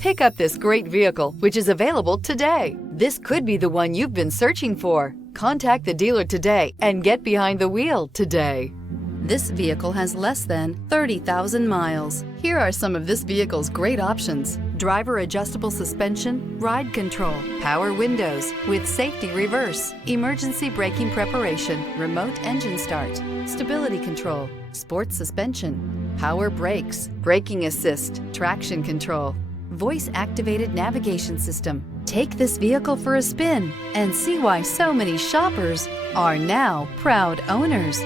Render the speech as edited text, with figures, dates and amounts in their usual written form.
Pick up this great vehicle, which is available today. This could be the one you've been searching for. Contact the dealer today and get behind the wheel today. This vehicle has less than 30,000 miles. Here are some of this vehicle's great options: driver adjustable suspension, ride control, power windows with safety reverse, emergency braking preparation, remote engine start, stability control, sports suspension, power brakes, braking assist, traction control, voice-activated navigation system. Take this vehicle for a spin and see why so many shoppers are now proud owners.